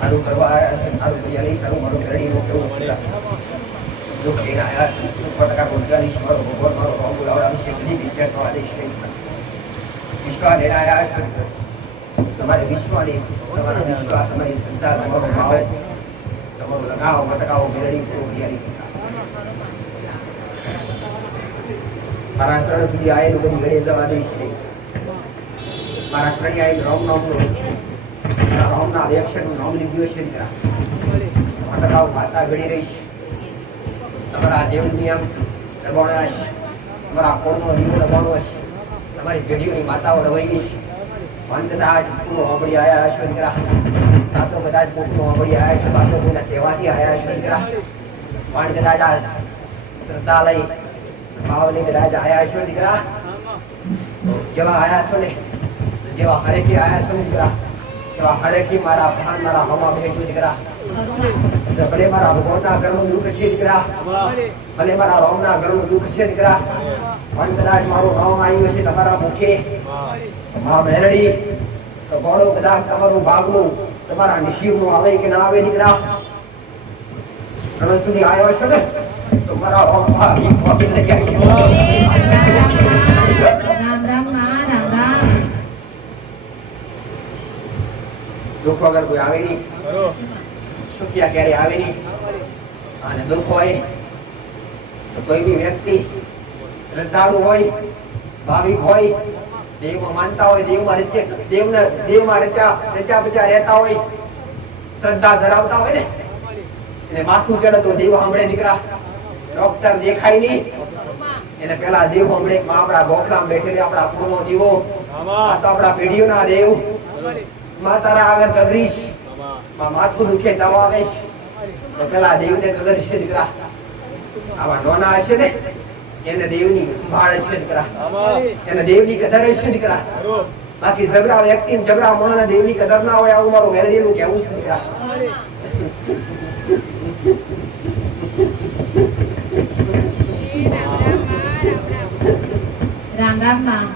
સારું કરવા આવ્યા છે, સારું કરી આલી, સારું મારું ઘરડીનું કેવું દુઃખ લઈને આવ્યા છે, 100% ગુણગાન છે મારો ભગવાન, મારો રોમ બોલાવડાવી છે, બધી વિચાર થવા દઈશ નહીં. વિશ્વાસ લઈને આવ્યા છે, તમારે વિશ્વાની, તમારા વિશ્વાસ, તમારી શ્રદ્ધા, તમારો ભાવ, તમારો લગાવો મટકાવો ઘરડી કેવું યારી મારા શરણ સુધી આવેલું બધી ઘડી જવા દઈશ નહીં. મારા શરણી આવેલું રામ નામનું રામના અક્ષરનું નામ લીધું છે, મટકાઓ માતા ઘડી રહીશ. તમારા દેવ નિયમ દબાણો હશે, તમારા કોળનો દીવો દબાણો હશે, તમારી પેઢીઓની માતાઓ દબાઈ છે. મન કદાચ પૂરું હોંભળી આવ્યા હશો દીકરા, કાં તો કદાચ મોટું હોંભળી આવ્યા છો, કાં તો કોઈના કહેવાથી આવ્યા છો દીકરા, પણ કદાચ આ શ્રદ્ધા લઈ ભાવની કદાચ આવ્યા છો દીકરા, જેવા આવ્યા છો ને, જેવા હરેકી આવ્યા છો ને દીકરા, એવા હરેકી મારા ભાન મારા હમા ભેજો દીકરા. ભલે મારા ભગવાનના ઘરનું દુઃખ છે દીકરા, ભલે મારા રામના ઘરનું દુઃખ છે દીકરા, પણ કદાચ મારું નામ આવ્યું છે તમારા મુખે મા મેલડી, તો ગોળો કદાચ તમારું ભાગનું તમારા નસીબનું આવે કે ના આવે દીકરા. ઘણા સુધી આવ્યો છો ને તો મારા રામ ભાગી ભાગી લગ્યા છે. રામ રામ માં રામ રામ. દુઃખ વગર કોઈ આવે નહીં, સુખિયા ક્યારે આવે નહીં. અને દુઃખ હોય તો કોઈ બી વ્યક્તિ શ્રદ્ધાળુ હોય, ભાવિક હોય, દેવમાં માનતા હોય, દેવમાં રચા બચા રહેતા હોય, શ્રદ્ધા ધરાવતા હોય ને, એને માથું ચડે તો દેવ સાંભળે દીકરા. ડોક્ટર દેખાય નહીં એને પેલા દેવ સાંભળે. આપણા ગોખલામાં બેઠેલી આપણા પૂર્વનો દેવો, આ તો આપણા પેઢીઓના દેવ. માં તારા આગળ કગરીશ, માથું દુખે જવા આવેશ તો પેલા દેવને કગરશે દીકરા. આવા નોના હશે ને એને દેવની ભાળ હશે દીકરા, એને દેવની કદર હશે દીકરા. બાકી જબરા વ્યક્તિ જબરા મોણા દેવની કદર ના હોય, આવું મારું મેરડીનું કહેવું છે દીકરા. રામ રામ માં.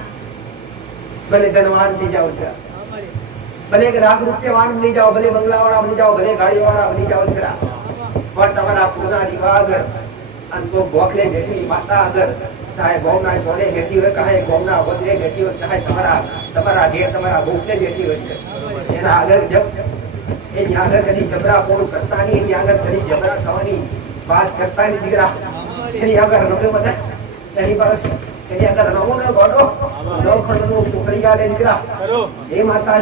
ભલે ધનવાન થઈ જાઓ દીકરા, ભલે લાખ રૂપિયાવાન બની જાઓ, ભલે બંગલાવાળા બની જાઓ, ભલે ગાડીવાળા બની જાઓ દીકરા, પણ તમારા પૂર્ણા દીવા આગળ અને તો ગોખલે બેઠેલી માતા આગળ, ચાહે ગૌના ચોરે બેઠી હોય, ચાહે ગૌના વગરે બેઠી હોય, ચાહે તમારા ઘેર તમારા ગોખલે બેઠી હોય, એના આગળ એની આગળ કદી જબરા પોળ કરતા નહીં, એની આગળ કદી જબરા થવાની વાત કરતા નહીં દીકરા. એની આગળ રમે બધા, એની આગળ રમો ને ગોડો નવખંડનું છોકરી આલે દીકરા, એ માતા.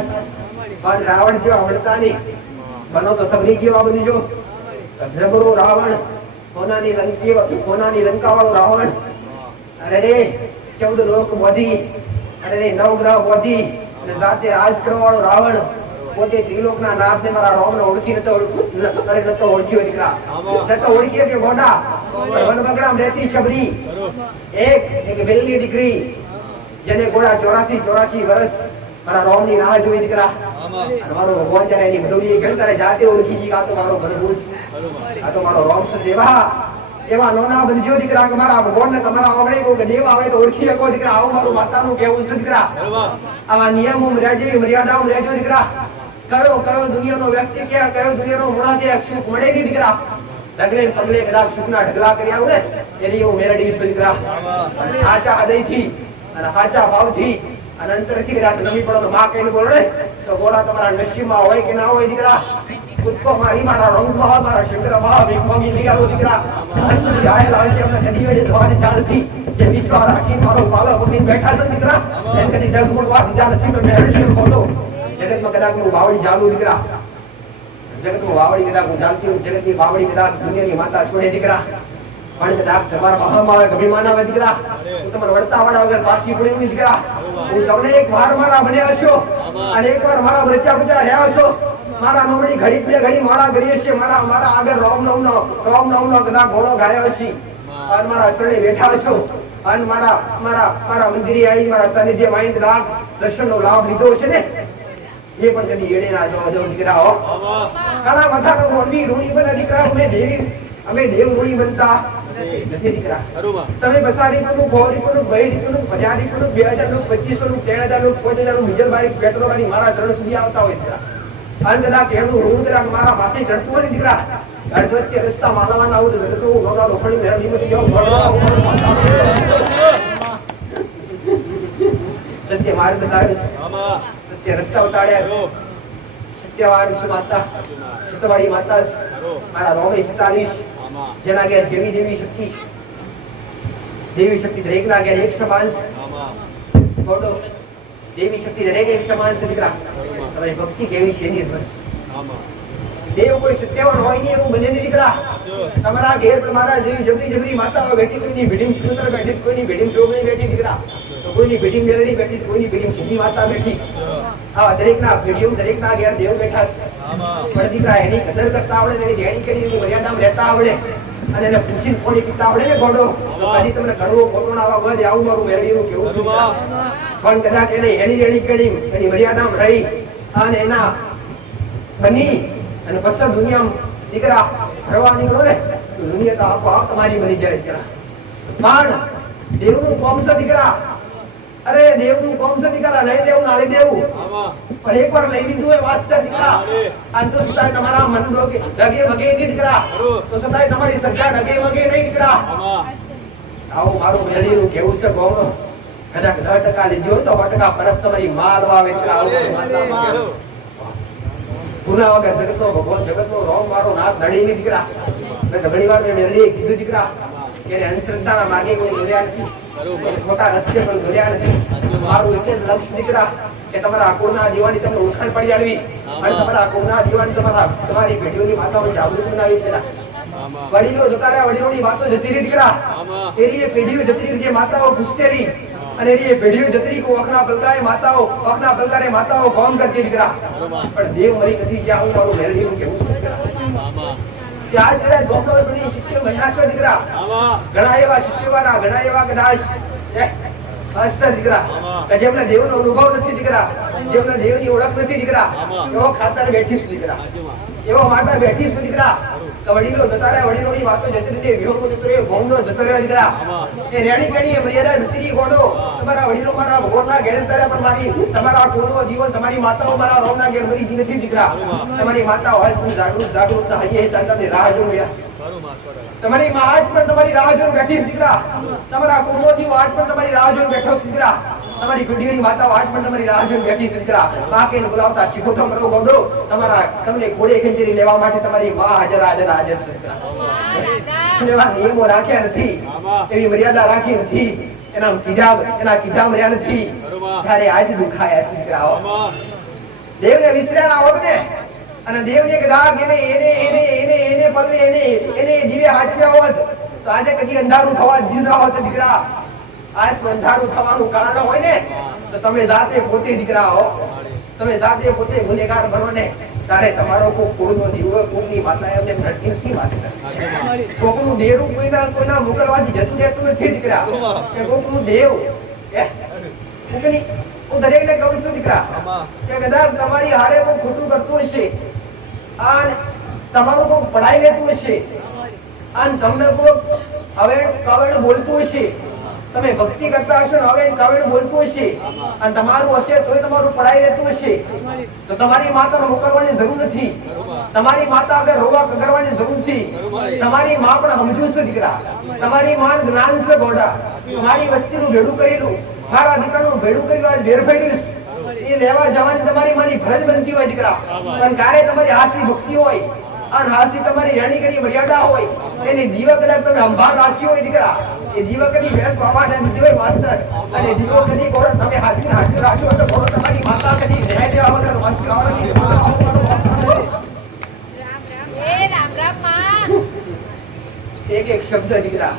પણ રાવણ જેવા વળતા નહીં, બનો તો સબરી જેવા બની જો. જબરો રાવણ, સોનાની લંકા વાળો રાવણ, અરે 14 લોક બોધી, અરે 9 ગ્રહ બોધી અને જાતે રાજ કરવા વાળો રાવણ, પોતે ત્રિલોકના નાથને મારા રામને ઓળખી નતો ઓળખ્યો દીકરા. નતો ઓળખ્યો કે ગોડા વનબગડામાં રહેતી શબરી, એક વેલની દીકરી, જેને ગોડા 84 વર્ષ મારા રામની રાહ જોઈ દીકરા. અને મારો ભગવાન જ્યારે એની ભડોલી ગયો ત્યારે જાતે ઓળખી જી આ તો મારો ભરભૂસ, આ તો મારો રામ છે. દેવા એવા નોના બનજો દીકરા કે મારા ભગવાનને તમારા આવડે કોઈ દેવ આવે તો ઓળખી શકો દીકરા. આવું મારું માતાનું કહેવું છે દીકરા. આવા નિયમો મર્યાદાઓ રહેજો દીકરા. કયો દુનિયાનો વ્યક્તિ કે કયો દુનિયાનો મોણા કે સુખ મળે નહીં દીકરા. ડગલે પગલે કદાચ સુખના ઢગલા કરી આવું ને એની હું મેળડી છું દીકરા. સાચા હૃદયથી અને સાચા ભાવથી અને અંતરથી કદાચ નમી પડો તો માં કહીને બોલે તો ગોળા તમારા નસીબમાં હોય કે ના હોય દીકરા. કૂદકો મારી મારા રંગમાં મારા શંકર ભાવ એક મગી લઈ આવો દીકરા. આયેલા હોય છે અમને કદી વેડે થવાની જાણથી જે વિશ્વાસ રાખી મારો પાલો બની બેઠા છે દીકરા, એમ કદી ડગમગવા દીધા નથી. તો મેળડી બોલો જગતમાં કદાચ હું વાવડી જાલું દીકરા, જગતમાં વાવડી કદાચ હું જાણતી હું, જગતની વાવડી કદાચ દુનિયાની માતા છોડે દીકરા. પણ કદાચ તમારા મહામાં આવે અભિમાન આવે દીકરા, હું તમારા વળતા વાળા વગર પાછી પડી દીકરા. હું તમને એક વાર મારા બન્યા હશો અને એક વાર મારા રચ્યા બચ્યા રહ્યા હશો. મારા નમણી ઘડી બે ઘડી માળા કરીએ છીએ, મારા આગળ રામનામનો કદાચ ઘોડો ગાયો છે અને મારા શરણે બેઠા હશો અને મારા મંદિરે આવી મારા સાનિધ્યમાં આવીને કદાચ દર્શનનો લાભ લીધો છે ને, એ પણ કદી એડે ના જવા દો દીકરા. હો ઘણા બધા તો મમ્મી રૂણી બને દીકરા, અમે દેવ રૂણી બનતા નથી દીકરા. તમે 50 રૂપિયાનું 100 રૂપિયાનું 2 રૂપિયાનું 50 રૂપિયાનું 2000 નું 3000 નું 5000 નું ડીઝલ બારી પેટ્રોલ બારી મારા શરણ સુધી આવતા હોય દીકરા. અને કદાચ કેળું રૂ કદાચ મારા માથે ચડતું હોય ને દીકરા અડધો રસ્તા માલવાના આવું તો નોડા લોખંડી મેરડી માંથી જાઉં સત્ય માર્ગ બતાવીશ સત્ય રસ્તા બતાડ્યા સત્યવાન છે માતા સત્યવાળી માતા મારા રોમે સતાવીશ જેના ઘેર જેવી દેવી શક્તિ દેવી શક્તિ દરેક ના ઘેર એક સમાન છે બોલો દેવી શક્તિ દરેક એક સમાન છે દીકરા તમારી ભક્તિ કેવી છે એની અસર છે દેવ કોઈ સત્યવાન હોય નહીં એવું બને નહીં દીકરા તમારા ઘેર પર મારા જેવી જબરી જબરી માતાઓ બેઠી કોઈની ભીડીમ સુંદર બેઠી કોઈની ભીડીમ ચોગણી બેઠી દીકરા તો કોઈની ભીડીમ મેલડી બેઠી કોઈની ભીડીમ સીધી માતા બેઠી આવા દરેકના ભીડીઓ દરેકના ઘેર દેવ બેઠા છે પણ દીકરા એની કદર કરતા આવડે એની દેણી કરી મર્યાદામાં રહેતા આવડે અને એને પૂછીને કોની પિતા આવડે ને ગોડો તો કદી તમને કડવો ખોટો ના આવવા બધે આવું મારું મેળવીનું કેવું છે પણ કદાચ એને એની દેણી કરી એની મર્યાદામાં રહી અને એના બની અને પછી દુનિયામાં દીકરા ફરવા નીકળો ને તો દુનિયા તો આપોઆપ તમારી બની જાય દીકરા પણ દેવનું કોમ છે દીકરા અરે દેવનું કોમ છે દીકરા લઈ દેવું ના લઈ દેવું પણ એકવાર લઈ લીધું હોય વાસ્તર દીકરા અને તો સતાય તમારા મન ડગે વગે નહીં દીકરા તો સતાય તમારી શ્રદ્ધા ડગે વગે નહીં દીકરા આવું મારું મેળીનું કેવું છે ગોળો કદાચ 10% લીધો તો 100% પરત તમારી માલ વાવે દીકરા આવું સુના વગર જગતનો ભગવાન જગતનો રોમ મારો નાથ નડી ની દીકરા મેં ઘણી વાર મેં મેળવીએ કીધું દીકરા કે અંધશ્રદ્ધાના માર્ગે કોઈ દોર્યા નથી ખોટા રસ્તે પણ દોર્યા નથી મારું એક જ લક્ષ્ય દીકરા કે તમારા કુળના દીવાની તમને ઓળખાણ પડી આલવી અને તમારા કુળના દીવાની તમારી પેઢીઓની માતાઓ જાગૃત બનાવી દીકરા વડીલો જતા રહ્યા વડીલોની વાતો જતી રહી દીકરા એની પેઢીઓ જતી રહી જે માતાઓ પૂછતી રહી અને એ પેઢીઓ જતરી કો અખના પલકારે માતાઓ કામ કરતી દીકરા પણ દેવ મરી નથી જ્યાં હું મારું મેળવીનું કેવું છું દીકરા ત્યાર કદાચ ગોપડો પડી શક્ય બન્યા છો દીકરા ઘણા એવા શક્યવાના ઘણા એવા કદાચ હસ્તર દીકરા કે જેમને દેવનો અનુભવ નથી દીકરા જેમને દેવની ઓળખ નથી દીકરા એવો ખાતર બેઠી છું દીકરા એવો માતા બેઠી છું દીકરા વડીલો જતા રહ્યા વડીલોની વાતો જતી રીતે વિહોણો જતો રહ્યો ગોમનો જતો રહ્યો દીકરા એ રેડી કેડી મર્યાદા જતી ગોડો તમારા વડીલો મારા ભગવાનના ઘેર તાર્યા પણ મારી તમારા કુળનો જીવન તમારી માતાઓ મારા રોમના ઘેર મરી નથી દીકરા તમારી માતા હોય પણ જાગૃત હૈયે તમને રાહ જોઈ રહ્યા તમારી માં આજ પણ તમારી રાહ જોઈને બેઠી દીકરા તમારા કુળનો જીવ આજ પણ તમારી રાહ જોઈને બેઠો છે દીકરા તમારી ગુડીની માતાઓ આજ પણ તમારી રાહ જોઈને બેઠી છે દીકરા બાકેને બોલાવતા શીખો તો કરો ગોડો તમારા તમને ઘોડે ખેંચી લેવા માટે તમારી માં હાજર છે દીકરા એવા નિયમો રાખ્યા નથી એવી મર્યાદા રાખી નથી એના કીધા મર્યા નથી ત્યારે આજ દુખાયા છે દીકરાઓ દેવને વિસર્યા ના હોત ને અને દેવને કદાચ એને પલ્લે એને જીવે હાચવ્યા હોત તો આજે કદી અંધારું થવા દીધા હોત દીકરા આજ અંધારું થવાનું કારણ હોય ને તો તમે જાતે પોતે દીકરા હો તમે જાતે પોતે ગુનેગાર બનો ને તારે તમારો કુળનો જીવ કુળની માતા એમને નડતી નથી વાસ્તવ કોકનું દેરું કોઈના મોકલવાથી જતું રહેતું નથી દીકરા કે કોકનું દેવ હું દરેકને કહું છું દીકરા કે કદાચ તમારી હારે કોઈ ખોટું કરતું હશે અને તમારું કોઈ પડાઈ લેતું હશે અને તમને કોઈ કવેણ બોલતું હશે તમે ભક્તિ કરતા હશો ને હવે કવેણ બોલતું હશે અને તમારું હશે તોય તમારું પડાઈ લેતું હશે તો તમારી માતાને મોકલવાની જરૂર નથી તમારી માતા આગળ રોવા કરવાની જરૂર નથી તમારી માં પણ સમજુ છે દીકરા તમારી માં જ્ઞાન છે ગોડા તમારી વસ્તીનું ભેડું કરેલું મારા દીકરાનું ભેડું કરેલું આજ વેર ફેડ્યું એ લેવા જવાની તમારી માની ફરજ બનતી હોય દીકરા અને ક્યારે તમારી હાસી ભક્તિ હોય અને હાસી તમારી રેણી કરી મર્યાદા હોય એની દીવા કદાચ તમે અંભાર રાશિ હોય દીકરા એ દીવા કદી વેસ વાવાને દીધી હોય માસ્ટર અને દીવો કદી ગોળ તમે હાજર રાખ્યો તો ગોળ તમારી માતા કદી ન્યાય દેવા વગર વાસી આવવાની એક શબ્દ દીકરા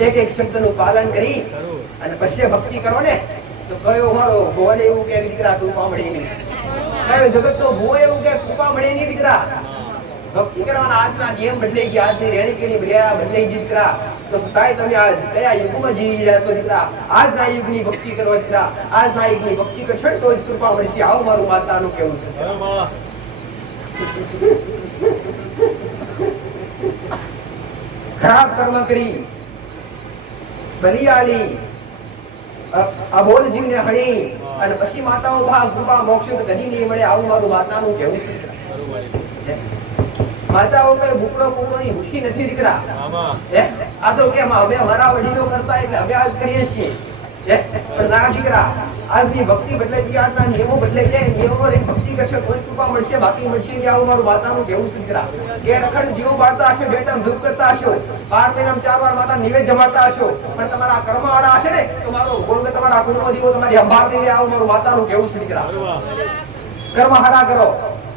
એક શબ્દનું પાલન કરી અને પછી ભક્તિ કરો ને તો કયો મારો ભોલે એવું કે દીકરા કૃપા મળે નહીં કયો જગતનો ભો એવું કે કૃપા મળે નહીં દીકરા ભક્તિ કરવાના આજના નિયમ બદલાઈ ગયા આજની રેણી કેણી મર્યાદા બદલાઈ ગઈ દીકરા તો સતાય તમે આજ કયા યુગમાં જીવી રહ્યા છો દીકરા આજના યુગની ભક્તિ કરો દીકરા આજના યુગની ભક્તિ કરશો તો જ કૃપા મળશે આવું મારું માતાનું કેવું છે ખરાબ કર્મ કરી બલિયાલી અબોલ જીવને હણી અને પછી માતાઓ ભાગ કૃપા મોક્ષ તો કદી નહીં મળે આવું મારું માતાનું કહેવું છે માતાઓ કઈ ભૂકડો ની ભૂખી નથી દીકરા આ તો કેમ હવે અમારા વડીલો કરતા એટલે હવે આજ કરીએ છીએ પણ ના દીકરા આજની ભક્તિ બદલાઈ ગયા નિયમો બદલાઈ જાય નિયમો લઈને ભક્તિ કરશે તો કૃપા મળશે બાકી મળશે કે આવું મારું માતાનું કહેવું છે દીકરા કે રખડ જીવ બાળતા હશો બે ટાઈમ ધૂપ કરતા હશો 12 મહિનામાં 4 વાર માતા નિવેદ જમાડતા હશો પણ તમારા કર્મ વાળા હશે ને તો મારો ગુણ તમારા કુળનો દીવો તમારી સંભાળ લઈને આવું મારું માતાનું કહેવું છે દીકરા કર્મ હારા કરો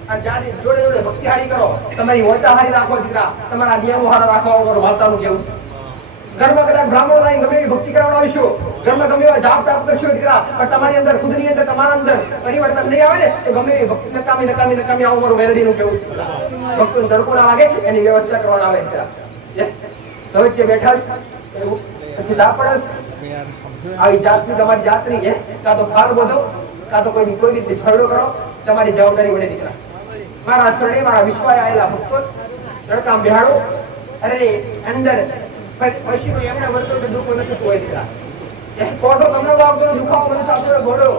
અને જાણી જોડે જોડે ભક્તિ હારી કરો તમારી વચા હારી રાખો દીકરા તમારા નિયમો હારા રાખો આવું મારું માતાનું કહેવું છે ઘરમાં કદાચ બ્રાહ્મણો લાઈન ગમે એવી ભક્તિ કરાવડાવશો ઘરમાં ગમે એવા જાપ તાપ કરશો દીકરા પણ તમારી અંદર ખુદની અંદર તમારા અંદર પરિવર્તન નહીં આવે ને તો ગમે એવી ભક્તિ નકામી આવું મારું મેલડીનું કેવું ભક્તોને તડકો ના લાગે એની વ્યવસ્થા કરવાના આવે દીકરા તો વચ્ચે બેઠા પછી દાપડસ આવી જાતની તમારી જાતની છે કાં તો ફાળ બધો કાં તો કોઈ રીતે છરડો કરો તમારી જવાબદારી વડે દીકરા મારા શરણે મારા વિશ્વાય આવેલા ભક્તો તડકામ બેહાડો અરે અંદર પછીનો એમને વર્તો તો દુઃખ નથી હોય દીકરા કોટો તમને વાગતો દુખાવો મને થતો હોય ઘોડો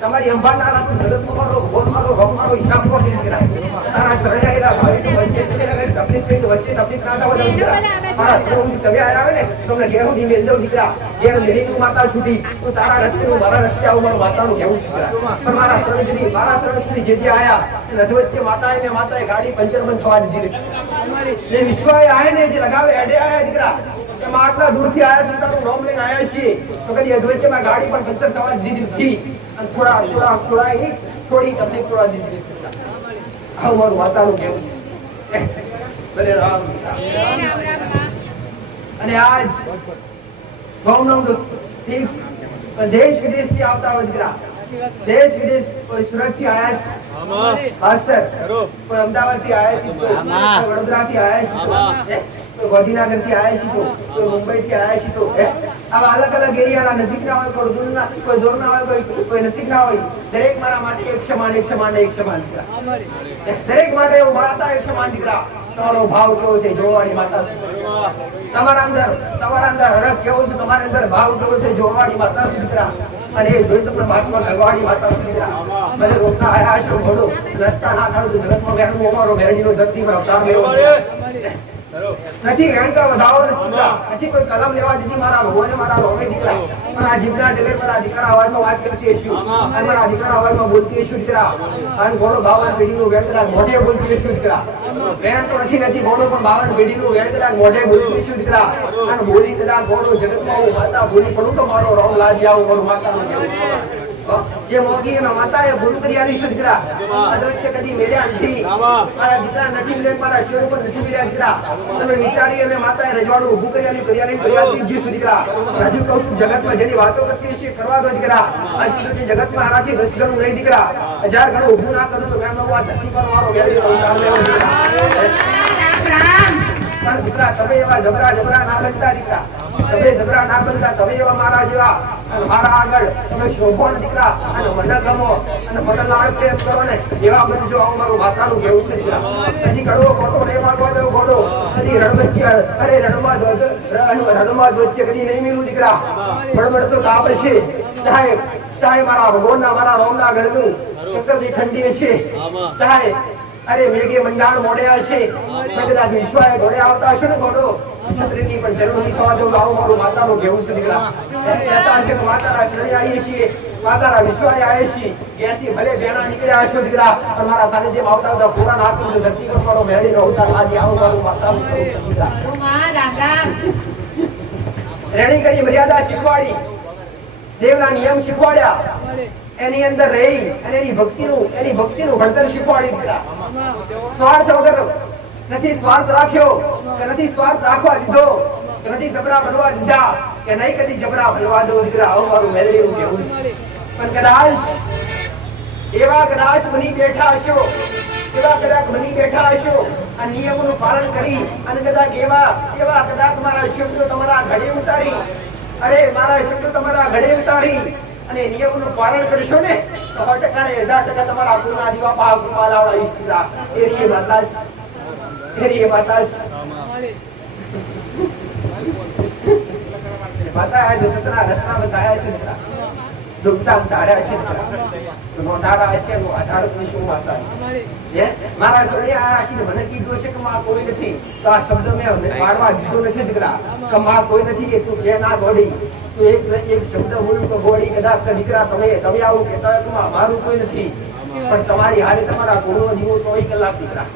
તમારી અંબાર ના રાખો જગત મારો ભગવાન મારો ગમ મારો હિસાબ નો કે દીકરા તારા શરણે આવેલા ભાઈ તો વચ્ચે તમે લગાવી તકલીફ થઈ તો વચ્ચે તકલીફ ના થવા દો દીકરા મારા સ્વરૂપથી તમે આવે ને તમને ઘેર સુધી મેલ દઉં દીકરા ઘેર મેલીનું માતા છૂટી તો તારા રસ્તે હું મારા રસ્તે આવું મારું માતાનું કહેવું છે પણ મારા શરણ સુધી જે આયા વચ્ચે માતાએ ગાડી પંચર બંધ થવા દીધી જે વિશ્વાય આય ને જે લગાવે એડે આયા દીકરા એમાં આટલા દૂરથી આયા છે તારું નામ લઈને આયા છીએ તો કદી અધવચ્ચેમાં ગાડી પણ પંચર થવા દીધી નથી અને થોડી તકલીફ થોડા દીધી આવું મારું માતાનું કહેવું છે ભલે રામ અને આજ ગૌનમ ઠીક દેશ વિદેશ થી આવતા હોય દીકરા દેશ વિદેશ કોઈ સુરત થી આયા છે માસ્ટર કોઈ અમદાવાદ થી આયા છે કોઈ વડોદરા થી આયા છે કોઈ ગાંધીનગર થી આયા છે કોઈ મુંબઈ થી આયા છે તો આવા અલગ અલગ એરિયાના નજીક ના હોય કોઈ દૂર ના હોય કોઈ નજીક ના હોય દરેક મારા માટે એક સમાન દીકરા દરેક માટે એવું માતા એક સમાન દીકરા તમારો ભાવ કેવો છે જોવાળી માતા તમારા અંદર હરખ કેવો છે તમારા અંદર ભાવ કેવો છે જોવાળી માતા દીકરા અને એ જોઈ તમને મહાત્મા ભગવાડી માતા દીકરા ભલે રોકતા આયા છો ઘોડો રસ્તા ના કાઢો તો જગતમાં બેઠું અમારો મેરડીનો ધરતી પર અવતાર લેવો નથી રેણકા વધાવો નથી કોઈ કલમ લેવા દીધી મારા ભગવાને મારા રોમે દીકરા પણ આ જીવના ડેલે પર આ દીકરા અવાજમાં વાત કરતી હશું અને મારા દીકરા અવાજમાં બોલતી હશું દીકરા અને ઘોડો 52 પેઢીનું વેણ કદાચ મોઢે બોલતી હશું દીકરા વેણ તો નથી ઘોડો પણ 52 પેઢીનું વેણ કદાચ મોઢે બોલતી હશું દીકરા અને બોલી કદાચ ઘોડો જગતમાં હું માતા બોલી પડું તો મારો રોમ લાજી આવું મારું માતાનું કહેવું જે મોગી એમાં માતાએ ભૂલ કરી આલી છે દીકરા અદવચ્ચે કદી મેલ્યા નથી મારા દીકરા નથી મિલે મારા શિવ ઉપર નથી મિલ્યા દીકરા તમે વિચારી અને માતાએ રજવાડું ઊભું કરી આલી જી દીકરા હજુ કહું છું જગતમાં જેની વાતો કરતી છે કરવા દો દીકરા હજુ તો જે જગતમાં આનાથી 10 ગણું નહીં દીકરા 1000 ગણું ઊભું ના કરું તો મેં આ ધરતી પર મારો વેલી અવતાર લેવો દીકરા તમે એવા જબરા ના બનતા દીકરા તમે જબરા ના બનતા તમે એવા મારા જેવા અને મારા આગળ તમે શોભો દીકરા અને મને ગમો અને મને લાડ પ્રેમ કરો ને એવા બનજો આવું મારું માતાનું કહેવું છે દીકરા કદી કડવો ખોટો નહીં મારવા દો ઘોડો કદી રણમાં વચ્ચે કદી નહીં મિલું દીકરા બળબડ તો કાપ છે ચાહે મારા ભગવાનના મારા રોમના ગળનું ચક્કરથી ઠંડી હશે ચાહે અરે મેઘે મંડાણ મોડ્યા હશે કદાચ વિશ્વાએ ઘોડે આવતા હશે ને ઘોડો છત્રીની પણ જરૂર નહીં થવા દઉં આવું મારું માતાનું કહેવું છે દીકરા કહેતા હશે કે માતારા ચડી આવીએ છીએ માતારા વિશ્વાએ આવીએ છીએ ત્યાંથી ભલે બેણા નીકળ્યા હશો દીકરા પણ મારા સાનિધ્યમાં આવતા આવતા પુરાણ આપ્યું તો ધરતી પર મારો મેળીનો અવતાર લાજી આવું મારું માતાનું કહેવું છે દીકરા રેણી કરી મર્યાદા શીખવાડી દેવના નિયમ શીખવાડ્યા એની અંદર રહી અને એની ભક્તિનું ભણતર શીખવાડી દીકરા સ્વાર્થ વગર નથી સ્વાર્થ રાખ્યો કે નથી સ્વાર્થ રાખવા દીધો કે નથી જબરા બનવા દીધા કે નહીં કદી જબરા બનવા દો દીકરા આવું મારું મેળવીનું કહેવું છે પણ કદાચ બની બેઠા હશો આ નિયમોનું પાલન કરી અને કદાચ એવા કદાચ મારા શબ્દો તમારા ઘડે ઉતારી અને નિયમોનું પાલન કરશો ને તો 100% તમારા કુળના દીવા ભાવ કૃપાલાવાળા ઈષ્ટતા એરી માતા માતા આ સતના રસના બતાયા છે ડૂબતા તારા હશે નો તારા હશે નો આધાર શું માતા હે મારા સોડી આ આશી મને કીધું છે કે માં કોઈ નથી તો આ શબ્દ મેં પાડવા દીધો નથી દીકરા કે માં કોઈ નથી કે તું કે ના ગોડી તું એક શબ્દ બોલ તો ગોડી કદાચ દીકરા તમે આવું કહેતા હોય કે મારું કોઈ નથી પણ તમારી હારે તમારા ગુણો જીવો 24 કલાક દીકરા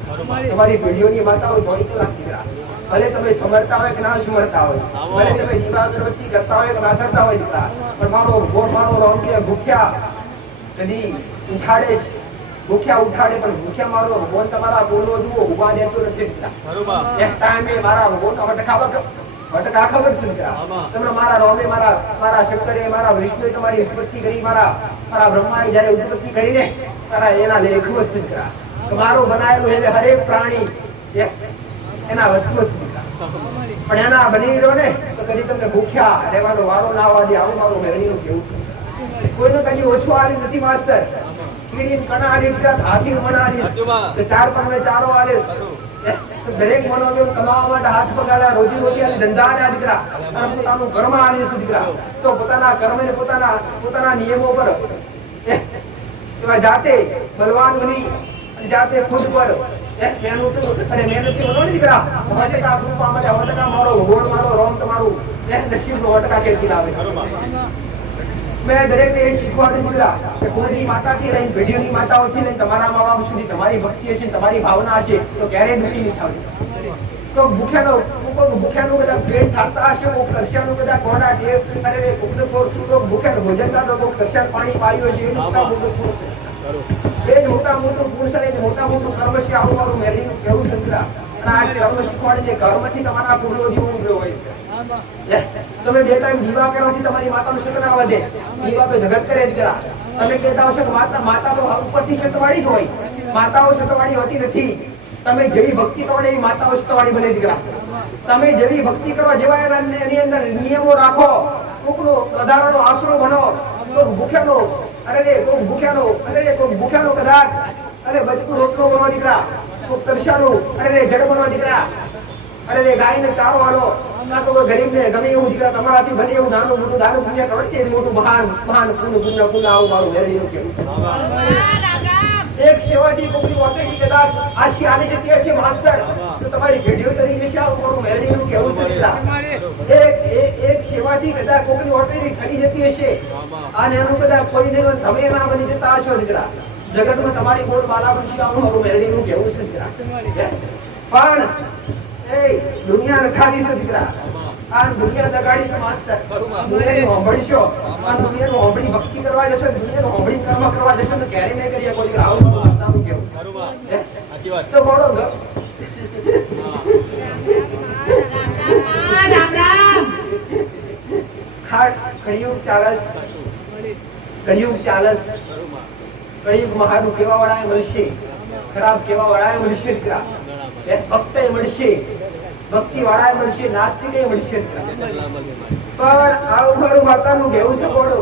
તમારી પેઢીઓની માતાઓ 24 કલાક દીકરા ભલે તમે સમરતા હોય કે ના સમરતા હોય ભલે તમે દીવા અગરબત્તી કરતા હોય કે ના કરતા હોય દીકરા પણ મારો ગોળ મારો રોમ કે ભૂખ્યા કદી ઉઠાડે ભૂખ્યા ઉઠાડે પણ ભૂખ્યા મારો ભગવાન તમારા ગુણો જીવો ઉભા દેતો નથી દીકરા બરોબર એક ટાઈમે મારા ભગવાન વટકા ખબર છે દીકરા તમને મારા રોમે મારા શંકરે મારા વિષ્ણુએ તમારી ઉત્પત્તિ કરી મારા બ્રહ્માએ જ્યારે ઉત્પત્તિ કરીને તારા એના લેખો છે દીકરા તમારો બનાયેલું એટલે હરેક પ્રાણી એના વસ્તુ છે દીકરા પણ એના બની રહ્યો ને તો કદી તમને ભૂખ્યા રહેવાનો વારો ના આવવા દે આવું મારું મેરણીનું કેવું છે કોઈનો કદી ઓછો આલી નથી માસ્ટર કીડીન કણા આલી દીકરા હાથી મણા આલી તો ચાર પગને ચારો આલે દરેક મનોવ્યમ કમાવા માટે હાથ પગાલા રોજી રોટી અને ધંધા ને દીકરા અને પોતાનું કર્મ આલી છે દીકરા તો પોતાના કર્મ ને પોતાના નિયમો પર એવા જાતે બલવાન બની અને જાતે ખુદ પર મહેનતી બનો ને દીકરા વટકા ગ્રુપા માટે વટકા મારો ગોળ મારો રોમ તમારું નસીબ નો વટકા કેતી લાવે મેં દરેકને એ શીખવાડું દીકરા કે કોઈની માતાથી લઈને પેઢીઓની માતાઓથી લઈને તમારા મા બાપ સુધી તમારી ભક્તિ હશે તમારી ભાવના હશે તો ક્યારેય દુઃખી નહીં થવું તો ભૂખ્યાનો બધા પેટ થાતા હશે કોક તરસ્યાનું બધા કોડા ટેપ અરે કોકને ભૂખ્યાનો ભોજન ખાતો કોક તરસ્યાનું પાણી પાયું છે એ મોટા મોટું પુરુષ એ મોટા મોટું પુરુષ અને મોટા મોટું કર્મ છે આવું મારું મેરડીનું કેવું છે દીકરા અને આ કર્મ શીખવાડે છે કર્મથી તમારા પૂર્વજો ઉભરો હોય તમે બે ટાઈમ દીવા કરવાથી તમારી માતાનું શક્તિ વધે દીવા તો જગત કરે દીકરા તમે કહેતા હશો કે માતા તો ઉપરથી શક્તિવાળી જ હોય માતાઓ શક્તિવાળી હોતી નથી તમે જેવી ભક્તિ કરો એવી માતાઓ શક્તિવાળી બને દીકરા તમે જેવી ભક્તિ કરો જેવા એની અંદર નિયમો રાખો કોકનો વધારાનો આશરો બનો કોક ભૂખ્યાનો કદાચ અરે બચકું રોટલો બનો દીકરા કોક તરસ્યાનું અરે જડ બનો દીકરા અરે ગાયને ચારો આલો ના તો ગરીબને ગમે એવું દીકરા તમારાથી ભલે એવું નાનું મોટું દાન પુણ્ય કરો તે મોટું મહાન પુણ્ય આવું મારું મેરડીનું કેવું છે એક સેવાથી કોકની ઓતડી કદાચ આશી આલી જતી હશે માસ્ટર તો તમારી પેઢીઓ તરી જશે આવું મારું મેરડીનું કેવું છે દીકરા એક સેવાથી કદાચ કોકની ઓતડી ખરી જતી હશે અને એનું કદાચ કોઈ નહીં તમે ના બની જતા હશો દીકરા જગતમાં તમારી બોલ બાલા બનશે આવું મારું મેરડીનું કેવું છે દીકરા પણ દુનિયા નખાવી છે દીકરા આ દુનિયા જગાડી છે માસ્ટર દુનિયાને હોંભળશો અને દુનિયાનો હોંભળી ભક્તિ કરવા જશો દુનિયાનો હોંભળી કર્મ કરવા જશો તો ક્યારે નહીં કરીએ કોઈ દીકરા આવું માતાનું કેવું સાચી વાત તો બોલો રામ રામ ખાટ કળિયુગ ચાલસ કળિયુગ મહારું કેવા વાળાએ મળશે ખરાબ કેવા વાળાએ મળશે દીકરા ભક્તએ મળશે ભક્તિ વાળાએ મળશે નાસ્તિકે મળશે પણ આ ઉભરું માતાનું કેવું છે બોલો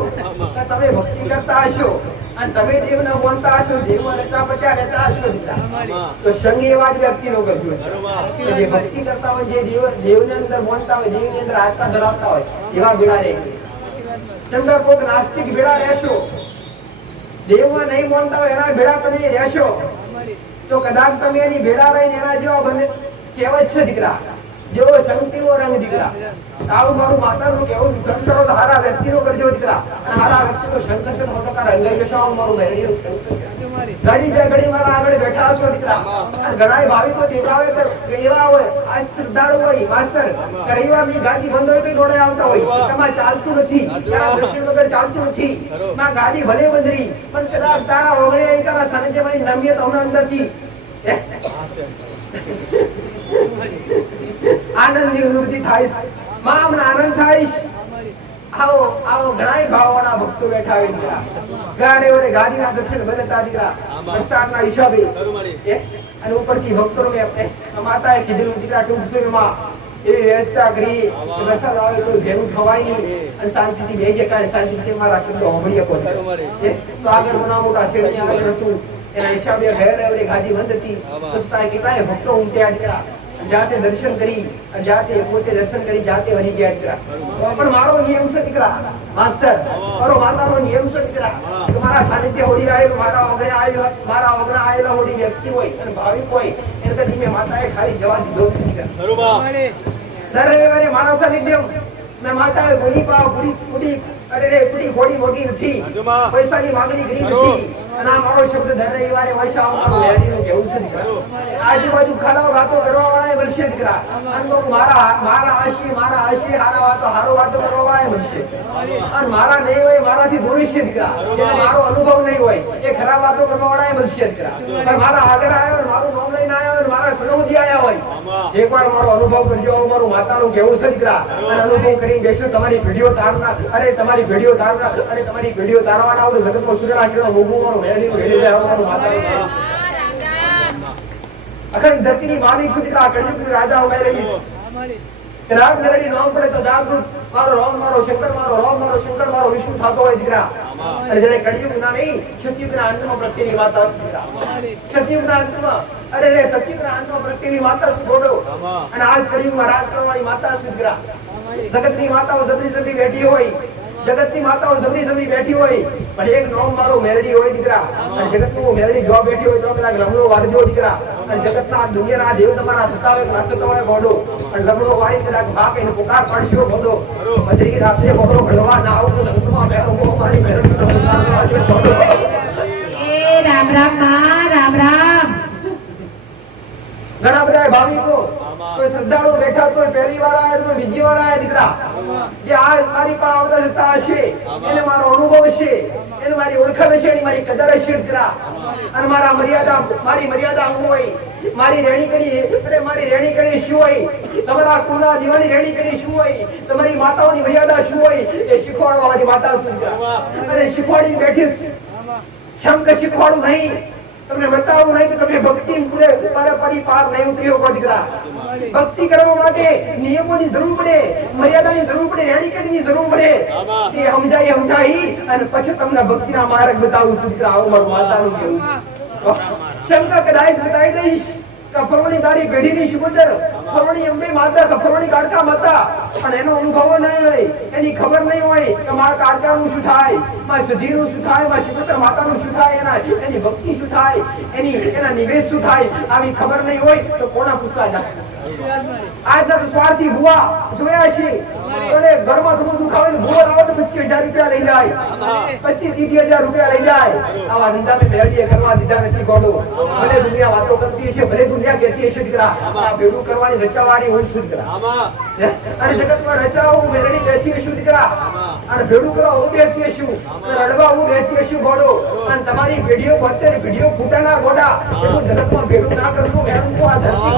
કે તમે ભક્તિ કરતા હશો અને તમે દેવને માનતા હશો દેવમાં રચા પચા રહેતા હશો તો સંગ એવા જ વ્યક્તિનો કરજો જે ભક્તિ કરતા હોય જે દેવને અંદર માનતા હોય દેવની અંદર આસ્થા ધરાવતા હોય એવા ભેળા રહે ચંદ્ર કોક નાસ્તિક ભેળા રહેશો દેવમાં નહીં માનતા હોય એના ભેળા તમે રહેશો તો કદાચ તમે એની ભેળા રહીને એના જેવા બને કહેવત છે દીકરા જેવો સંગ તેવો રંગ દીકરા આવું મારું માતાનું કેવું સંગ કરો તો હારા વ્યક્તિનો કરજો દીકરા અને હારા વ્યક્તિનો સંગ કરશો તો હોતો કાર અંગાઈ જશો આવું મારું મેરડીનું કેવું છે ઘડી મારા આગળ બેઠા હશો દીકરા અને ઘણા ભાવિકો જેવડાવે એવા હોય આ શ્રદ્ધાળુ હોય માસ્ટર રવિવારની ગાદી બંધ હોય તો દોડે આવતા હોય તમારે ચાલતું નથી તારા દર્શન વગર ચાલતું નથી માં ગાદી ભલે બંધરી પણ કદાચ તારા વગરે તારા સાનિધ્યમાં નમીએ તો હમણાં અંદરથી આનંદની અનુભૂતિ થાય માં હમણાં આનંદ થાય આવો ઘણા ભાવવાળા ભક્તો બેઠા હોય દીકરા ગાડે વડે ગાડીના દર્શન બનતા દીકરા વરસાદના હિસાબે અને ઉપરથી ભક્તોને માતાએ કીધેલું દીકરા ટૂંક સમયમાં એવી વ્યવસ્થા કરી કે વરસાદ આવે તો ઘેરું ખવાય નહીં અને શાંતિથી બેસી શકાય શાંતિથી મારા શબ્દો સાંભળી શકો તો આગળ ઘણા મોટા શેડની આગળ હતું એના હિસાબે ઘરે ગાડી બંધ હતી કેટલાય ભક્તો ઉમટ્યા દીકરા જાતે દર્શન કરી જાતે પોતે દર્શન કરી જાતે વળી ગયા દીકરા. પણ મારો નિયમ છે દીકરા માસ્ટર, મારો માતાનો નિયમ છે દીકરા કે મારા સાનિધ્ય હોડી આવેલું, મારા ઓગણા આવેલા હોડી વ્યક્તિ હોય અને ભાવિક હોય એને કદી મેં માતાએ ખાલી જવા દીધો દીકરા. દર રવિવારે મારા સાનિધ્ય મેં માતાએ બોલી પાવ પૂરી પૂરી ઘોડી મોગી નથી, પૈસાની માંગણી કરી નથી. અને આ મારો શબ્દ દર રવિવારે વૈશાવ મારો વેડીનું કેવું છે દીકરા. આજુબાજુ ખરાબ વાતો કરવા વાળા મળશે દીકરા. અને મારા આશી હારો વાતો કરવા વાળા મળશે. અને મારા નહીં હોય મારાથી દૂર છે દીકરા. જેને મારો અનુભવ નહીં હોય એ ખરાબ વાતો કરવા વાળા મળશે દીકરા. પણ મારા આગળ આવ્યો મારું નામ લઈને આવ્યો અને મારા સણોજી આવ્યા હોય, એકવાર મારો અનુભવ કરજો. મારું માતાનું કેવું છે દીકરા. અને અનુભવ કરીને બેસો તમારી પેઢીઓ તારના, તમારી પેઢીઓ તારવાના હોય તો જગતમાં સૂર્યના કિરણો ભોગવું મારું મેળવી હેડી જાય. મારું માતાનું અખંડ ધરતીની માલિક છું દીકરા. કળયુગની રાજા હું મેળવીશ. રાગ મેળવી નામ પડે તો જાગૃત મારો રામ મારો શંકર મારો રામ મારો શંકર મારો વિષ્ણુ થતો હોય દીકરા. અને જ્યારે કળયુગના નહીં સતયુગના અંતમાં પ્રત્યેની માતા દીકરા. સતયુગના અંતમાં સતયુગના અંતમાં પ્રત્યેની માતા બોલો. અને આજ કળયુગમાં રાજ કરવાની માતા દીકરા. જગતની માતાઓ જબરી બેઠી હોય, જગતની માતાઓ જબરી બેઠી હોય, પણ એક નામ મારો મેરડી હોય દીકરા. અને જગતનું મેરડી જો બેઠી હોય તો કદાચ લમણો વાળજો દીકરા. અને જગતના દુનિયાના દેવ તમારા સતાવે નાચતવાય ગોડો અને લમણો વાળી કદાચ ભાગ એને પુકાર પાડશો ગોડો. મધરી રાત્રે ગોડો ભળવા ના આવતો જગતમાં મેરો મારી મેરડી પુકાર પાડશો ગોડો. એ રામ રામ માં રામ રામ. ઘણા બધા ભાવિકો કોઈ શ્રદ્ધાળુ બેઠા તો પહેલી વાર આયા તો બીજી વાર આયા દીકરા. જે આ મારી પાસે આવતા જતા હશે એને મારો અનુભવ છે, એને મારી ઓળખાણ હશે, એની મારી કદર હશે દીકરા. અને મારી મર્યાદા હું હોય, મારી રેણી કરી શું હોય, તમારા કુળના દીવાની રેણી કરી શું હોય, તમારી માતાઓની મર્યાદા શું હોય એ શીખવાડવા મારી માતા છું દીકરા. અને શીખવાડીને બેઠી શંખ શીખવાડું નહીં, તમને બતાવું નહીં તો તમે ભક્તિ પરિપાર નહીં ઉતરી શકો દીકરા. ભક્તિ કરવા માટે નિયમોની જરૂર પડે, મર્યાદાની જરૂર પડે, રેડિકેટની જરૂર પડે. તે સમજાઈ અને પછી તમને ભક્તિના માર્ગ બતાવું છું દીકરા. આવું મારું માતાનું કેવું છે. શંકા કદાચ બતાવી દઈશ કે ફરવાની તારી પેઢીની સુગંદર ફરવાની અંબે માતા, ફરવાની કાળકા માતા. પણ એનો અનુભવ નહીં હોય, એની ખબર નહીં હોય કે મારા કાળકાનું શું થાય, મારા સધીનું શું થાય, મારા સુગંદર માતાનું શું થાય, એની ભક્તિ શું થાય, એના નિવેશ શું થાય, આવી ખબર નહીં હોય તો કોના પૂછવા જાય. આજના સ્વાર્થી ભુવા જોયા છે, ઘરમાં થોડું દુખાવે ભુવા આવે તો 25,000 રૂપિયા લઈ જાય, 25-30,000 રૂપિયા લઈ જાય. આવા ધંધા મેં મેળવીએ કરવા દીધા નથી ગોડો. ભલે દુનિયા વાતો કરતી હશે, ભલે દુનિયા કહેતી હશે દીકરા, આ ભેડું કરવાની રચાવાની હું છું દીકરા. અને જગતમાં રચાવું મેળવી બેઠી હશું દીકરા. અને ભેડું કરવા હું બેઠી હશું, રડવા હું બેઠી હશું ગોડો. અને તમારી પેઢીઓ 72 પેઢીઓ ફૂટાના ગોડા એવું જગતમાં ભેડું ના કરવું. મેરું તો આ ધરતી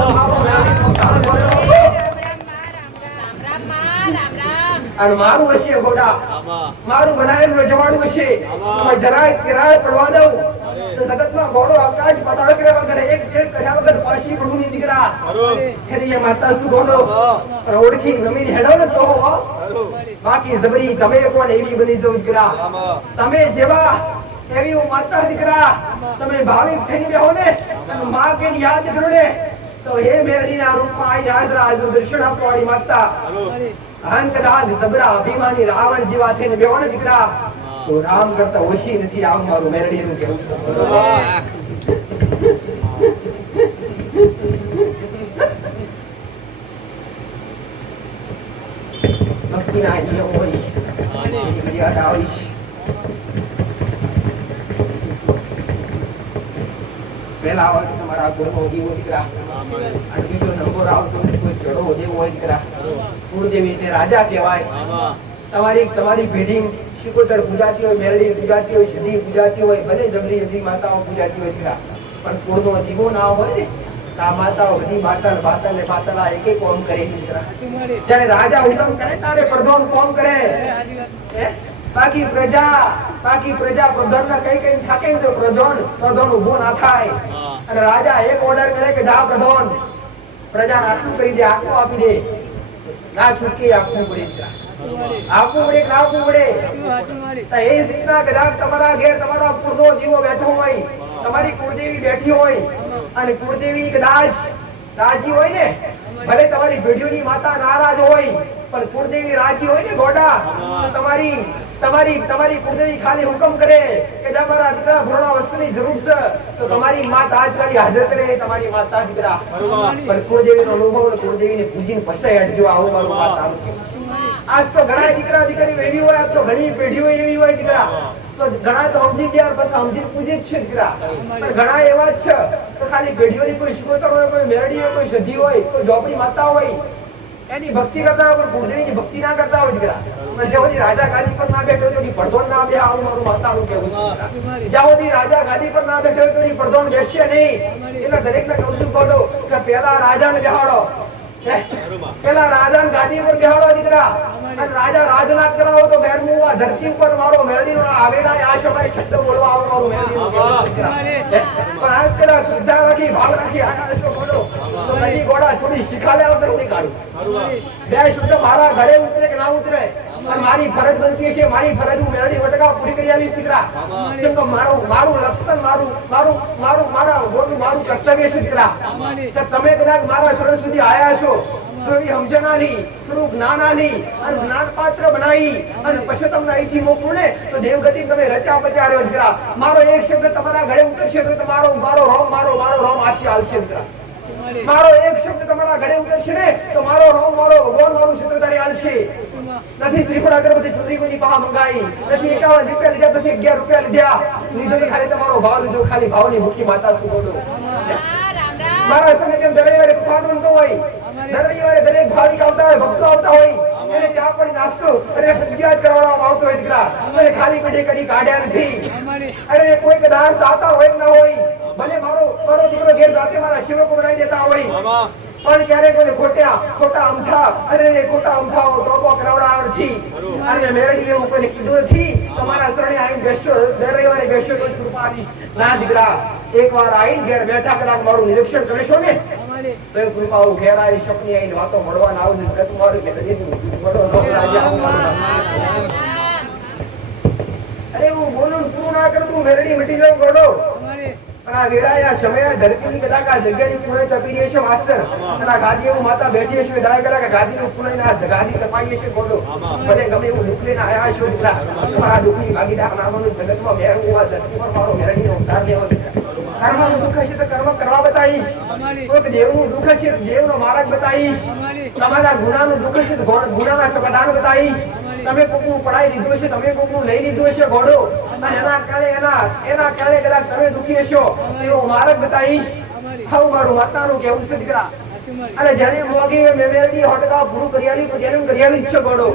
અને મારું હશે ગોડા, મારું બનાવેલું રજવાડું હશે. જરાય કિરાય પડવા દઉં તો જગતમાં ગોડો આકાશ પાતાળ કર્યા વગર એક કર્યા વગર પાછી પડવું નહીં દીકરા. એની માતા શું ગોડો ઓળખી નમીને હેડો ને તો બાકી જબરી તમે કોણ એવી બની જાવ દીકરા. તમે જેવા એવી માતા દીકરા. તમે ભાવિક થઈને બેહો ને અને માં કે યાદ કરો ને તો હે મેરડીના રૂપમાં આઈ હાજર દર્શન આપવાળી માતા. અહંકદાદ જબરા અભિમાની રાવણ જેવા થઈને બેહો ને દીકરા તો રામ કરતા ઓછી નથી. આવું મારું મેરડીનું કહેવું છે. ભક્તિના નિયમ હોય, મર્યાદા હોય. પહેલા આવે તો તમારા ગુણનો દેવો દીકરા. અને બીજો નંબર આવતો કોઈ ચડો દેવો હોય દીકરા. કુળદેવી તે રાજા કહેવાય. તમારી પેઢી શિકોતર પૂજાતી હોય, મેરડી પૂજાતી હોય, સધી પૂજાતી હોય, ભલે જબરી માતાઓ પૂજાતી હોય દીકરા. પણ કુળનો દીવો ના હોય ને આ માતાઓ બધી બાતલા એક કોમ કરે દીકરા. જ્યારે રાજા હુકમ કરે તારે પ્રધાન કોમ કરે. બાકી પ્રજા પ્રધાન ના કઈ થાકે તો પ્રધાન ઉભો ના થાય. અને રાજા એક ઓર્ડર કરે કે જા પ્રધાન પ્રજાને આટલું કરી દે, આટલું આપી દે, ના છૂટકે આપવું પડે, આપવું પડે કે આપવું પડે. એ રીતના કદાચ તમારા ઘેર તમારા કુળનો જીવો બેઠો હોય, તમારી કુળદેવી બેઠી હોય અને કુળદેવી કદાચ રાજી હોય ને, ભલે તમારી પેઢીઓની માતા નારાજ હોય પણ કુળદેવી રાજી હોય ને ગોડા, તમારી તમારી તમારી કુળદેવી ખાલી હુકમ કરે કે તમારા દીકરા ભણવા વસ્તુની જરૂર છે તો તમારી માતા આજ ખાલી હાજર કરે, તમારી માતા દીકરા પણ કુળદેવીનો અનુભવ કુળદેવીને પૂજીને પછી અડજો. આવું મારું વાત આવું. આજ તો ઘણા દીકરા દીકરી એવી હોય, આજ તો ઘણી પેઢીઓ એવી હોય દીકરા, તો ઘણા તો સમજી ગયા પછી સમજી પૂજી જ છે દીકરા, પણ ઘણા એવા જ છે તો ખાલી પેઢીઓની કોઈ શિકોતર હોય, કોઈ મેરડી હોય, કોઈ સધી હોય, કોઈ ઝોપડી માતા હોય, એની ભક્તિ કરતા હોય પણ કુળદેવીની ભક્તિ ના કરતા હોય દીકરા. પણ જ્યાં સુધી રાજા ગાદી પર ના બેઠો તો પડધોન ના બે. આવું મારું માતાનું કહેવું છે. જ્યાં સુધી રાજા ગાદી પર ના બેઠો તો પડધોન બેસશે નહીં. એટલે દરેકને કહું છું કહો કે પેલા રાજાને બેહાડો, પેલા રાજાને ગાદી પર બેહાડો દીકરા, અને રાજા રાજનાથ કરાવો તો બેરમું આ ધરતી ઉપર મારો મેરડીનો આવેલા આ સમય શબ્દ બોલવા આવું મારું મેરડીનું કહેવું દીકરા. પણ આજ પેલા શ્રદ્ધા રાખી ભાવ રાખી આયા છો બોલો તો નદી ગોડા થોડી શીખાડે આવતર નહીં કાઢું. બે શબ્દ મારા ઘરે ઉતરે કે ના ઉતરે પણ મારી ફરજ બનતી છે, મારી ફરજ હું મેરડી વટકા પૂરી કરી આવીશ દીકરા. જેમ કે મારું લક્ષણ મારું કર્તવ્ય છે દીકરા. તમે કદાચ મારા શરણ સુધી આયા છો તો એ સમજણાની થોડું જ્ઞાનાની અને જ્ઞાન પાત્ર બનાવી અને પછી તમને અહીંથી મોકલું ને તો દેવગતિ તમે રચા પચાર્યો દીકરા. મારો એક શબ્દ તમારા ઘરે ઉતરશે તો તમારો મારો રોમ આશી હાલશે દીકરા. મારો એક શબ્દ તમારા ઘરે ઉતરશે ને તો મારો રોમ મારો ભગવાન મારું ક્ષેત્રધારી હાલશે. નથી શ્રીફળ અગરબત્તી ચુંદડી કોઈની પાસે મંગાઈ, નથી 51 રૂપિયા લીધા, નથી 11 રૂપિયા લીધા, લીધો ને ખાલી તમારો ભાવ લીધો, ખાલી ભાવની ભૂખી માતા છું બોલો. મારા સંગે જેમ દર રવિવારે પ્રસાદ બનતો હોય, દર રવિવારે દરેક ભાવિક આવતા હોય, ભક્તો આવતા હોય, એને ચા પાણી નાસ્તો અને ફરજિયાત કરાવવામાં આવતો હોય દીકરા. અને ખાલી પેટે કદી કાઢ્યા નથી. અરે કોઈ કદાચ દાતા હોય ના હોય, ભલે મારો દીકરો ઘેર જાતે મારા સેવકો બનાવી દેતા હોય પણ ક્યારેક મને ખોટા અમથા ટોપો કરાવડાવવાથી અને મેરડી એવું કોઈને કીધું નથી. તમારા શરણે આવીને બેસજો, દર રવિવારે બેસજો તો કૃપા આપીશ. ના દીકરા, એકવાર આવીને ઘેર બેઠા કદાચ મારું નિરીક્ષણ કરશો ને તો એ કૃપા હું ઘેર આવી સપની આવીને વાતો મળવાના આવું જગત મારું કે અરે હું બોલું પૂરું ના કરતું મેરડી મટી જાઉં ગોડો. પણ આ વેળાયા સમય ધરતીની કદાચ આ જગ્યાની પુણે તપી રહી છે માસ્તર, અને આ ગાદી એવું માતા બેઠી છે દાય કદાચ ગાદીનું પુણે ના ગાદી તપાઈ છે ગોડો. ભલે ગમે એવું દુઃખ લઈને આયા છો દીકરા, તમારા દુઃખની ભાગીદાર નામનું જગતમાં મેર હું આ ધરતી પર મારો મેરડીનો અવતાર લેવો દીકરા. કર્મનું દુઃખ હશે તો કર્મ કરવા બતાવીશ, કોઈક દેવનું દુઃખ હશે દેવનો માર્ગ બતાવીશ, તમારા ગુનાનું દુઃખ હશે તો ગુનાના સમાધાન બતાવીશ. તમે કોકનું પડાઈ લીધું છે, તમે કોકનું લઈ લીધું છે ગોડો, અને એના કારણે કદાચ તમે દુખી હશો એવો માર્ગ બતાવીશ. હવે મારું માતાનું કેવું છે દીકરા. અને જેને મોગી મેરડી હોટકા પૂરું કર્યાલી તો જેનું કર્યાલી જ છે ગોડો.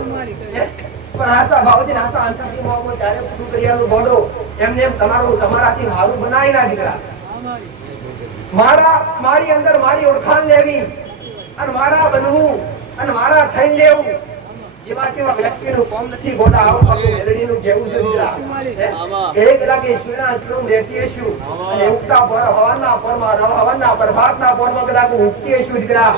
પણ આશા ભાવજી આશા અંતરથી મોગો ત્યારે પૂરું કર્યાલું ગોડો. એમને તમારાથી મારું બનાવી ના દીકરા. મારી અંદર મારી ઓળખાણ લેવી અને મારા બનવું અને મારા થઈને લેવું જેવા કેવા વ્યક્તિનું કોમ નથી ગોડા. આવું મેરડીનું કેવું છે દીકરા. એક લાગે સુના ચૂમ રહેતી છું અને ઉગતા પર હવાના પરમાં હવાના પ્રભાતના પરમાં કદાચ ઉગતી છું દીકરા.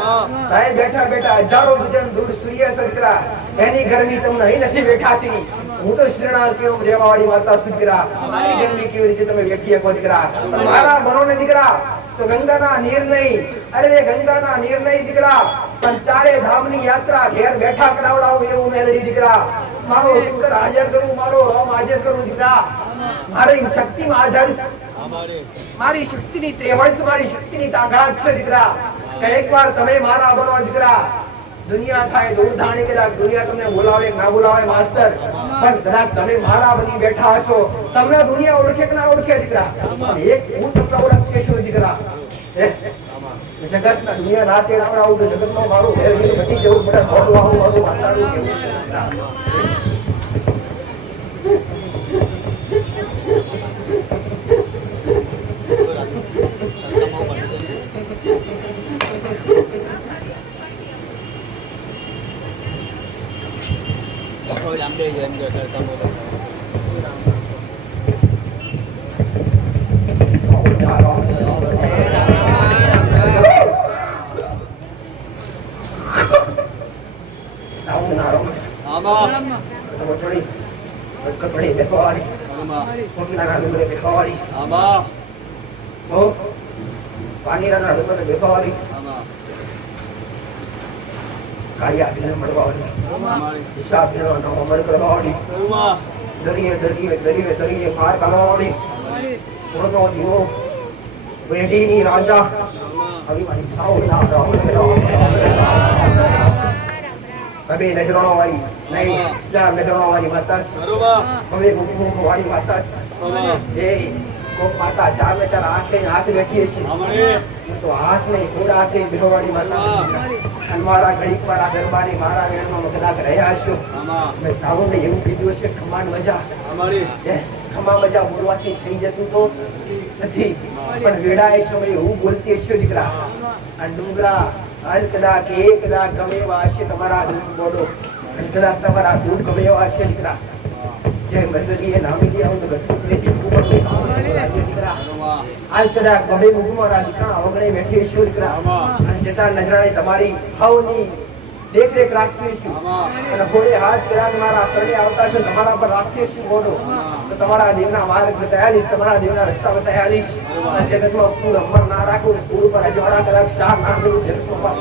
ભાઈ બેઠા હજારો દુજન દૂર સૂર્ય છે દીકરા, એની ગરમી તમને અહીં નથી બેઠાતી. હું તો શ્રીનાથ કેવું રેવાવાળી માતા છું દીકરા. મારી ગરમી કેવી રીતે તમે બેઠી શકો દીકરા. મારા બનો ને દીકરા તો ગંગાના નીર નહીં, અરે ગંગાના નીર નહીં દીકરા, પણ ચારે ધામની યાત્રા ઘેર બેઠા કરાવડાવું એવું મેરડી દીકરા. મારો શંકર હાજર કરું, મારો રામ હાજર કરું દીકરા. મારી શક્તિમાં હાજર, મારી શક્તિની ત્રેવડ, મારી શક્તિની તાકાત છે દીકરા. એકવાર તમે મારા બનો દીકરા. દુનિયા થાય તો ઉધાણી કદાચ દુનિયા તમને બોલાવે કે ના બોલાવે માસ્ટર, પણ કદાચ તમે મારા બની બેઠા હશો, તમને દુનિયા ઓળખે કે ના ઓળખે દીકરા. એક હું તમને ઓળખે છું દીકરા. જગત ના દુનિયા ના તેડાવડાવું તો જગત માં મારું ઘેર બની જવું પડે. મારું માતાનું કેવું પાણીના હડકોને બેફાવાળી કાળિયા દિને મળવાવાળી હિસાબ દેવાનો અમર કરવાવાળી દરિયે પાર કરવાવાળી પૂર્ણો દીવો વેઢીની રાજા હરિવાણી સાઉના કભી નજરોનો વાળી નહીં ચાર નજરોનો વાળી માતા કભી મુખ વાળી માતા એ કોક માતા ચાર ને ચાર આઠ બેઠી છે તો આઠ નહીં થોડા આઠ બેહવાળી માતા અને મારા ઘડીક મારા દરબારી મારા વેણમાં કદાચ રહ્યા હશો મેં સાઉન્ડ એવું કીધું છે ખમાન મજા ખમા મજા બોલવાથી થઈ જતું તો નથી પણ વેડા એ સમયે હું બોલતી હશે દીકરા આ ડુંગરા અને કદાચ ગમે એવા હશે તમારા દૂધ બોડો અને કદાચ તમારા દૂધ ગમે એવા હશે દીકરા જે મરદરીએ નામી દે આવું તો દીકરા આજ કદાચ ગમે મુખમાં દીકરા અવગણે બેઠી હશે દીકરા અને જેટલા નજરાણી તમારી હવની દેખરેખ રાખતી છું અને ઘોડે હાથ કદાચ મારા શરણે આવતા છે તમારા પર રાખતી છું ઘોડો તો તમારા દેવના માર્ગ બતાયાલીશ તમારા દેવના રસ્તા બતાયાલીશ જગતમાં ફૂલ અમર ના રાખું ફૂલ પર અજવાળા કદાચ સ્ટાર ના દેવું જગતમાં